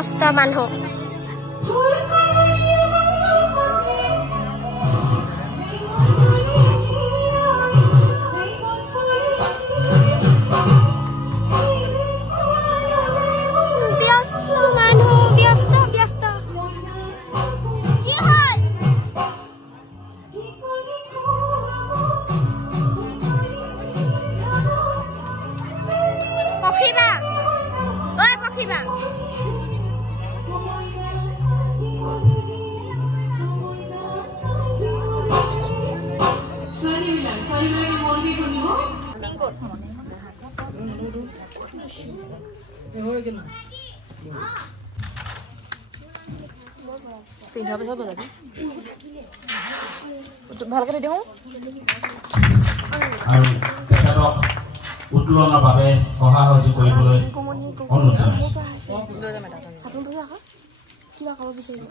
ব্যস্ত মানুহ পিন্ধা পিছত বজাবি ভালকে দিওঁ আৰু তেখেতক উত্তোলনৰ বাবে সহায় সহযোগ কৰিবলৈ অনুৰোধ জনাইছোঁ। কিবা খাব বিচাৰিব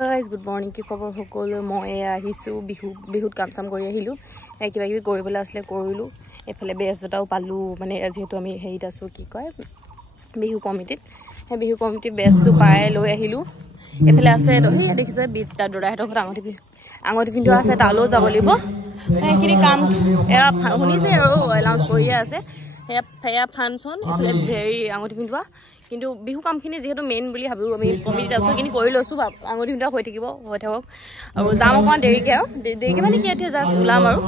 গাইজ গুড মৰ্ণিং কি খবৰ সকলোৱে মই আহিছোঁ বিহুত কাম চাম কৰি আহিলোঁ কিবা কিবি কৰিবলৈ আছিলে কৰিলোঁ এইফালে বেজ এটাও পালোঁ মানে যিহেতু আমি হেৰিত আছোঁ কি কয় বিহু কমিটিত সেই বিহু কমিটিৰ বেজটো পাই লৈ আহিলোঁ এইফালে আছে সেয়া দেখিছে বিজটা দদাহঁতৰ ঘৰত আঙুঠি পিন্ধোৱা আছে তালৈও যাব লাগিব সেইখিনি কাম এয়া শুনিছে আৰু এলাউন্স কৰিয়ে আছে সেয়া ফাংচন এইফালে হেৰি আঙুঠি পিন্ধোৱা কিন্তু বিহু কামখিনি যিহেতু মেইন বুলি ভাবোঁ আমি কমিটিত আছোঁ সেইখিনি কৰি লৈছোঁ আঙুঠি পিন্ধোৱা হৈ থাকক আৰু যাম অকণমান দেৰিকৈ আৰু দেৰিকৈ মানে কি এতিয়া জাষ্ট ওলাম আৰু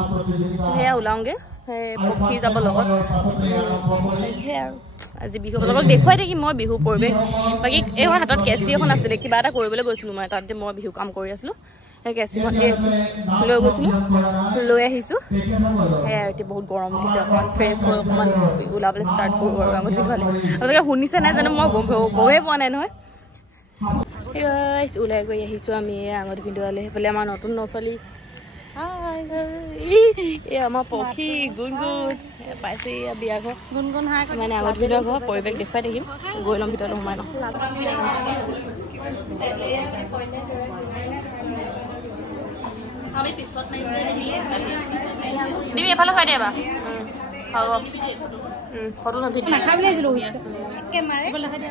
সেয়া ওলাওঁগৈ সেই পক্ষী যাব লগত সেয়া আৰু আজি বিহু লগত দেখুৱাই থাকিম মই বিহু পৰিৱেশ বাকী এইখন হাতত কেঁচি এখন আছিলে কিবা এটা কৰিবলৈ গৈছিলোঁ মই তাত যে মই বিহু কাম কৰি আছিলোঁ সেই কেঁচিখন লৈ গৈছিলোঁ লৈ আহিছোঁ সেয়া এতিয়া বহুত গৰম দিছে অকণমান ফ্ৰেছ হৈ অকণমান ওলাবলৈ ষ্টাৰ্ট কৰোঁ আৰু আঙুঠি পিন্ধোৱালে আপোনালোকে শুনিছে নাই জানো মই গমেই পোৱা নাই নহয় ওলাই গৈ আহিছোঁ আমি আঙুঠি পিন্ধোৱালে সেইফালে আমাৰ নতুন নচলী এই আমাৰ পক্ষী গুণগুণ পাইছে বিয়া ঘৰ গুণগুণ হাঁহ মানে আঙুঠি পিন্ধোৱা ঘৰ পৰিৱেশ দেখুৱাই থাকিম গৈ ল'ম ভিতৰত সোমাই লওঁ আমি পিছত তুমি এফালে খাই দিবা হ'ব ফটো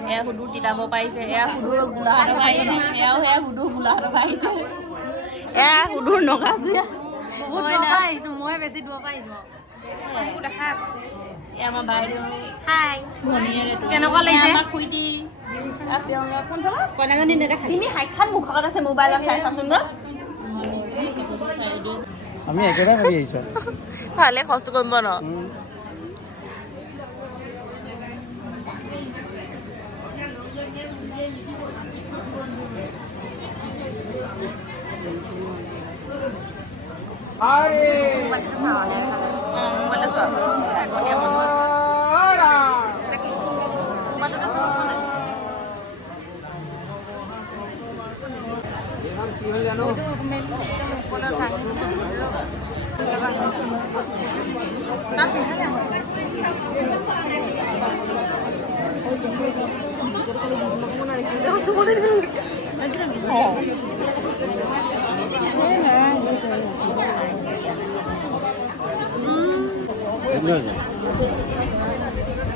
এয়া সুদূৰ তিতাব পাৰিছে এয়া সুদূৰ গোলাঘাটৰ পৰা আহিছে এয়াও সেয়া সুদূৰ গোলাঘাটৰ পৰা আহিছে এয়া সুদূৰ নগাজু মই বেছি দূৰৰ পৰা আহিছোঁ দেখা এয়া আমাৰ বাইদেউ হাই কেনেকুৱা লাগিছে আমাৰ খুইটি তুমি সাক্ষাৎ মুখত আছে মোবাইলত চাই চাচোন বাৰু আমি একেবাৰে ভাবি আহিছোঁ ভালে কষ্ট কৰিব ন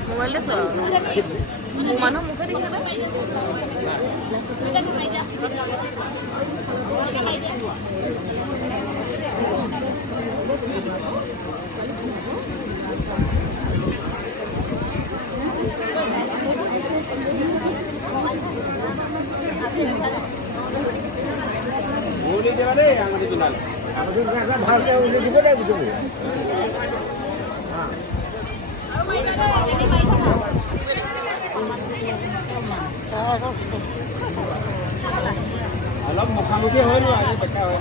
মোবাইলে চোৱা মানুহ মুখে দেখি ভালকে অলপ মুখামুখি হৈ লোৱা আজি বেকা হৈ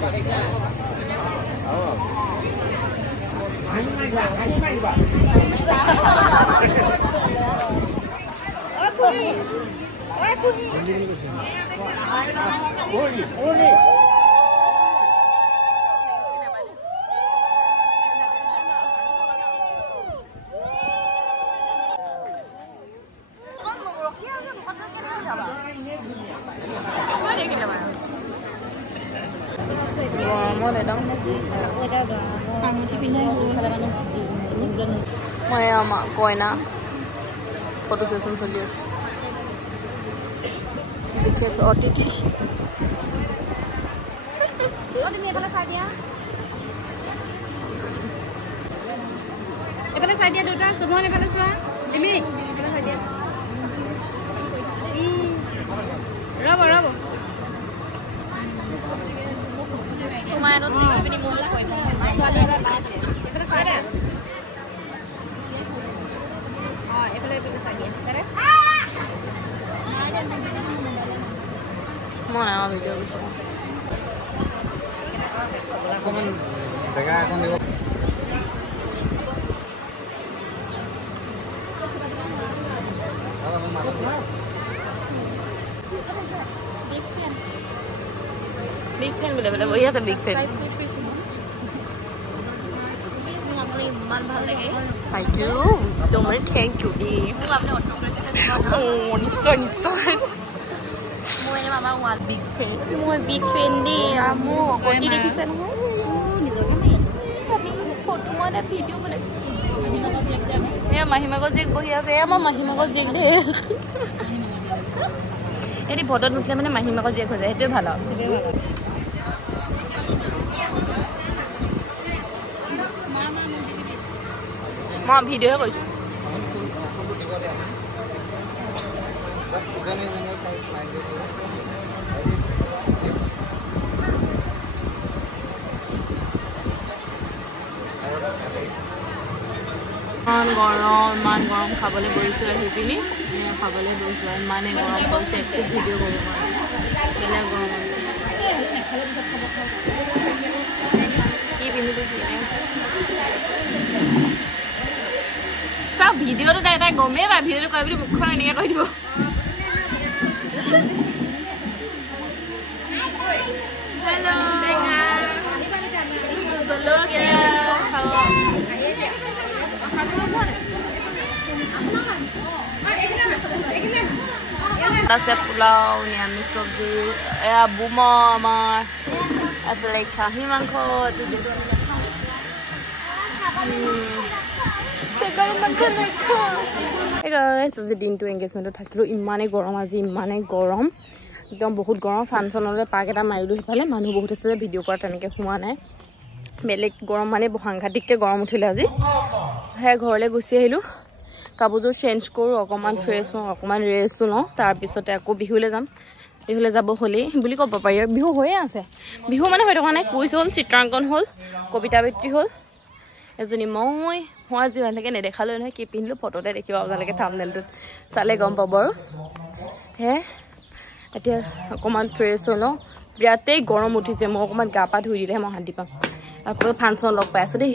মই আমাৰ কইনা ফটো সেশন চলি আছে বিশেষ অতিথি এফালে চাই দিয়া দুটা সুমন এফালে চোৱা দিমি এফালে চাই দিয়া ৰব ৰব তোমাৰ এনে তুমি মোক কৈ ছোৱালী এটা আছে এফালে চাই দিয়া এফালে চাই দিয়া কৰে মই না ভিডিও কৰিছো অকমান জেগা এখন দিব Big fan boleh boleh. Oh iya tuh big fan. Thank you. Don't thank you di. Oh, nisoi. Mua ini mama buat Big fan. mua big fan di kamu. Kau di kisah nu. Foto mana video mana? Ya Mahima ko jek bohi ase. Ya Mahima ko jek de. Ini foto nutle mana Mahima ko jek ho jay. Itu bhalo. Ma video he koichu. মান গৰম খাবলৈ বহিছো আহি পিনি খাবলৈ বহিছো মানে গৰম কৰিছে একটু ভিডিঅ' কৰিব কেনে গৰম কি পিন্ধিলো চাওক ভিডিঅ'টো তাই গমেই বা ভিডিঅ'টো কয় বুলি মুখখন এনেকৈ কৈ দিব আছে পোলাও নিৰামিষ চব্জি এয়া বুমা আমাৰ এফালে খাহী মাংস আজি দিনটো এংগেজমেণ্টত থাকিলোঁ ইমানেই গৰম আজি ইমানেই গৰম একদম বহুত গৰম ফাংচনলৈ পাক এটা মাৰিলোঁ সেইফালে মানুহ বহুত আছে যে ভিডিঅ' কৰা তেনেকৈ সোমোৱা নাই বেলেগ গৰম মানে সাংঘাতিককৈ গৰম উঠিলে আজি সেয়া ঘৰলৈ গুচি আহিলোঁ কাপোৰযোৰ চেঞ্জ কৰোঁ অকণমান ফ্ৰেছ হওঁ অকণমান ৰেষ্ট লওঁ তাৰপিছতে আকৌ বিহুলৈ যাম বিহুলৈ যাব হ'লেই বুলি ক'ব পাৰি আৰু বিহু হৈয়ে আছে বিহু মানে হৈ থকা নাই কুইজ হ'ল চিত্ৰাংকন হ'ল কবিতা আবৃত্তি হ'ল এজনী মই আজি ভালকৈ নেদেখালৈ নহয় কি পিন্ধিলোঁ ফটোতে দেখিব আপোনালোকে থাম্বনেইলটোত চালে গম পাব আৰু হে এতিয়া অকণমান ফ্ৰেছ হৈ লওঁ বিৰাটেই গৰম উঠিছে মই অকণমান গা পা ধুই দিলেহে মই শান্তি পাম আকৌ ফাংচন লগ পাই আছোঁ দেই